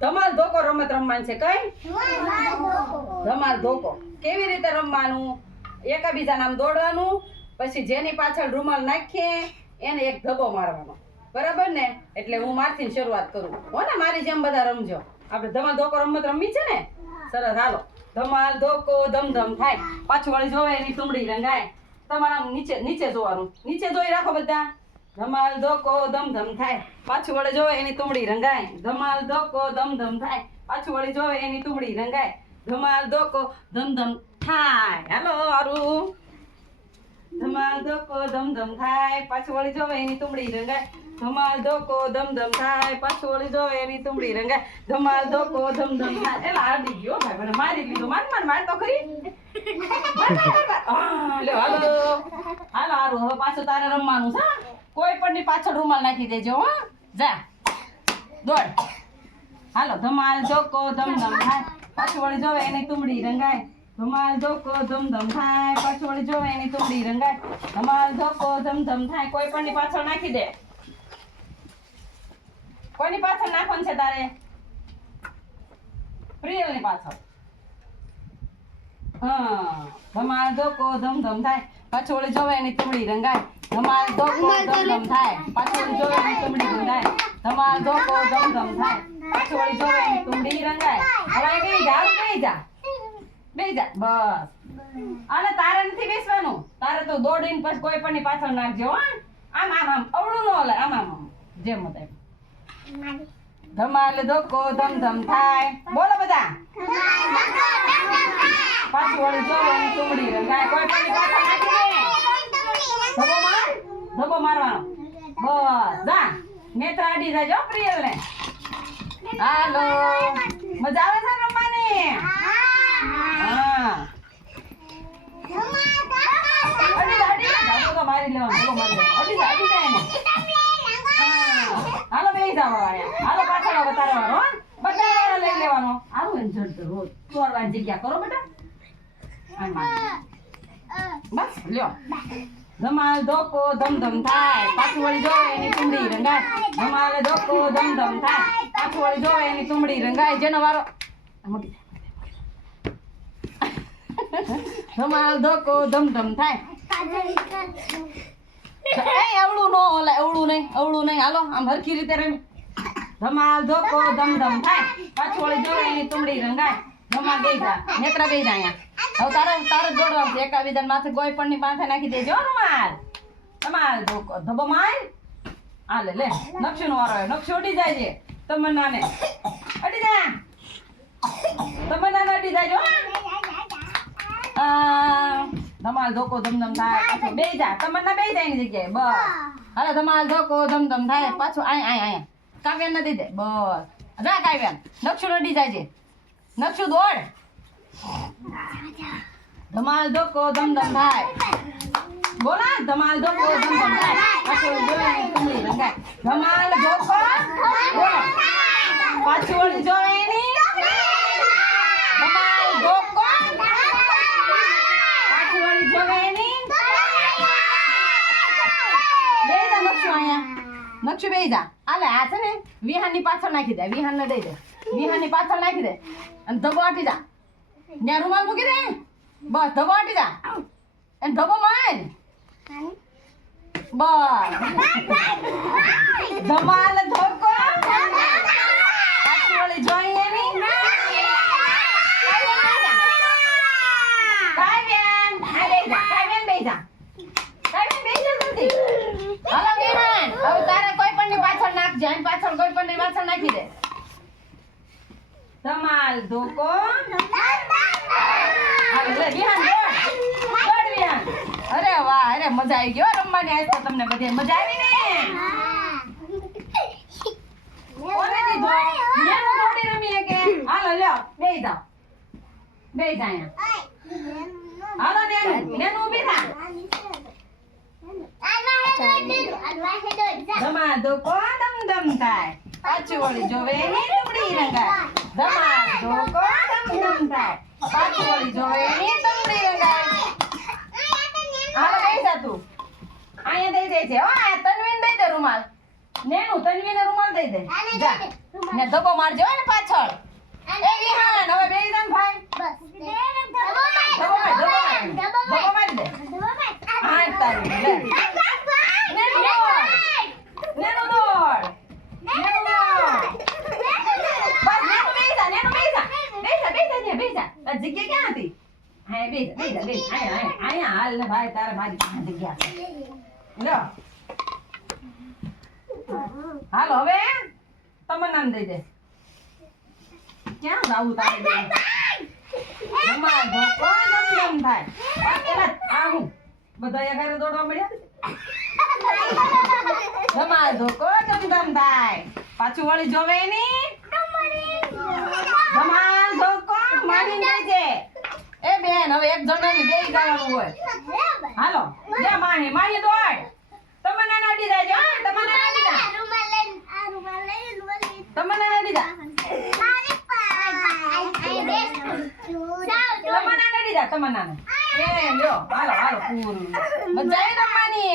ધમાલ ધોકો રમત રમવાની છે. કઈ ધમાલ ધોકો કેવી રીતે રમવાનું? એકાબીજા નામ દોડવાનું, પછી જેની પાછળ રૂમાલ નાખીએ એને એક ધબો મારવાનો, બરાબર ને? એટલે હું મારથી શરૂઆત કરું હો ને, મારી જેમ બધા રમજો. આપણે ધમાલ ધોકો રમત રમવી છે ને? સરસ, હાલો. ધમાલ ધોકો ધમ ધમ થાય, પાછું વળી જોવે એની તુંબડી રંગાય. તમારા નીચે જોવાનું, નીચે જોઈ રાખો બધા. ધમાલ ધોકો ધમ ધમ થાય, પાછું વળી જોવે એની તુંબડી રંગાય. ધમાલ ધોકો ધમ ધમ થાય, પાછું વળી જોવે એની તુંબડી રંગાય. ધમાલ ધોકો ધમ ધમ થાય. હાલો હારું. ધમાલ ધોકો ધમ ધમ થાય, પાછું વળી જોવે એની તુંબડી રંગાય. ધમાલ ધોકો ધમ ધમ થાય, પાછું વળી જોવે એની તુંબડી રંગાય. ધમાલ ધોકો ધમ ધમ થાય. એલા આડી ગયો ભાઈ, મને મારી લીધો. માર તો ખરી. લ્યો હાલો હાલો હારું. હવે પાછું તારે રમવાનું છે. કોઈ પણ ની પાછળ રૂમાલ નાખી દેજો હો. જા દોડ. હાલો. ધમાલ ધોકો ધમ ધમ થાય, પાછું વળી જોવે એની તુંબડી રંગાય. ધમાલ ધોકો ધમ ધમ થાય, પાછું વળી જોવે એની તુંબડી રંગાય. ધમાલ ધોકો ધમ ધમ થાય. કોઈ પણ ની પાછળ નાખી દે. કોની પાછળ નાખવાનું છે તારે? પ્રિયલ ની પાછળ. હા. ધમાલ ધોકો ધમ ધમ થાય, પાછું વળી જોવે એની તુંબડી રંગાય. ધમાલ ધોકો ધમ ધમ થાય, પાછું વળી જોવે એની તુંબડી રંગાય. ધમાલ ધોકો ધમ ધમ થાય, પાછું વળી જોવે એની તુંબડી રંગાય. હવે બેહી જા, બેહી જા, બેહી જા. બસ. અને તારે નથી બેસવાનું. તારે તો દોડીને પછી કોઈ પણ ની પાછળ નાખજો હો. આમ આમ આમ અવળું ન હલે. આમ આમ આમ જેમ થાય. ધમાલ ધોકો ધમ ધમ થાય. બોલો બધા. પાછું વળી જોવે એની તુંબડી રંગાય. કોઈ પણ ની પાછળ નાખી દે. ધબો માર. ધબો મારવાનો. બસ. જા. નેત્રા અડી જાજો પ્રિયલ ને. હાલો. મજા આવે છે રમવાની? હા. અડી જા, અડી જા. ધબો તો મારી લેવાનો. ધબો મારી લેવાનો. અડી જા, અડી જા એને. હાલો બેહી જાવ અહીંયા. હાલો પાછળ હવે તારે વારો હો. બધા વાળો લઈ લેવાનો. આવું એને જડ રોજ ચોરવાની જગ્યા કરો બેટા. બસ લ્યો. ધમાલ ધોકો ધમ ધમ થાય, પાછું વળી જોવે એની તુંબડી રંગાય. ધમાલ ધોકો ધમ ધમ થાય, પાછું વળી જોવે એની તુંબડી રંગાય. જેનો વારો ધમાલ ધોકો ધમ ધમ થાય. અવળું નો ઓલે, અવળું નહીં. હાલો આમ હરખી રીતે રમી. ધમાલ ધોકો ધમ ધમ થાય, પાછું વળી જોવે એની તુંબડી રંગાય. ધમાલ બેહી જા. નેત્રા બેહી જા અહીંયા. હવે તારે દોડવાનું છે. એકાબીજાને માથે કોઈ પણ ની માથે નાખી દેજો રૂમાલ. ધમાલ ધોકો ધબો માર. હાલે લે. નક્ષુ નો વારો આવ્યો. નક્ષુ અડી જાય છે. તમન્નાને અડી જા. તમન્નાને અડી જાજો. ધમાલ ધોકો ધમ ધમ થાય, પાછું બેહી જા. તમન્ના બેહી જાય એની જગ્યાએ. બસ. હાલો ધમાલ ધોકો ધમ ધમ થાય, પાછું અહીંયા કાવ્યાને દઈ દે. બસ. જા કાવ્યાન. નક્ષુ અડી જાય છે. નક્ષુ દોડ. ધમાલ ધોકો ધમ ધમ થાય. બોલા. ધમાલ ધોકો ધમ ધમ થાય, પાછું જોવે એની તુંબડી રંગાય. ધમાલ ધોકો. બોલો. પાછું વળી જોવે એની. ધમાલ ધોકો. પાછું વળી જોવે એની. બેહી જા નક્ષુ અહીંયા. નક્ષુ બેહી જા. હાલે આ છે ને વિહાનની પાછળ નાખી દે. વિહાનને દઈ દે. વિહાનની પાછળ નાખી દે અને ધબો આટી જા. ત્યાં રૂમાલ મૂકી દે. બસ ધબો આટી જા. અને ધબો માર. બસ. ધમાલ ધોકો. પાછું વળી જોઈ એની. કાવ્યાન બેહી જા. કાવ્યાન બેહી જા. કાવ્યાન બેહી જા જલ્દી. હાલો વિહાન. હવે તારે કોઈ પણ ની પાછળ નાખજે. આની પાછળ કોઈ પણ ની પાછળ નાખી દે. ધમાલ ધોકો. હાલો લે વિહાન દોડ. દોડ વિહાન. અરે વાહ. અરે મજા આવી ગઈ રમવાની. આજ તો તમને બધે મજા આવી ને. કોને દીધો? નેનું થોડી રમીએ કે? હાલો લ્યો બેહી જાઓ. બેહી જા અહીંયા. હાલો નેનું. નેનું ઊભી થા. ધમાલ ધોકો ધમ ધમ થાય, પાછું વળી જોવે એની તુંબડી રંગાય. ધમાલ ધોકો ધમ ધમ થાય, પાછું વળી જોવે એની તુંબડી રંગાય. હાલો બેહી જા તું. અહીંયા દઈ દે છે. હો આ તન્વીને દઈ દે રૂમાલ. નેનું તન્વીને રૂમાલ દઈ દે જા ને ધબ્બો મારજો હો ને પાછળ એ વિહાન હવે બેહી જાન ભાઈ ધબ્બો મારી દે હા તારી લે નેનું દોડ નેનું દોડ બસ નેનું બેહી જા ને બેહી જા જગ્યા ક્યાં હતી હા બેહી જા આયા હાલ ને ભાઈ તારે મારી પાસે જગ્યા છે લો હાલો હવે તમન્નાને દઈ દે ક્યાં જાવું તારે ધમાલ ધોકો ધમ થાય પેલા આવું બધા એકારે દોડવા મળ્યા ધમાલ ધોકો ધમ થાય પાછું વળી જોવે ની ધમાલ ધોકો મારી દેજે એ બેન હવે એક જણાને બેય જવાનું હોય હાલો લે માહી દોડ તમન્ના નાડી જાજો હા તમન્ના નાડી જા તમન્ના નાડી જા તમન્ના નાડી જા તમન્ના એ લ્યો હાલો પૂરું મજા આવી રમવાની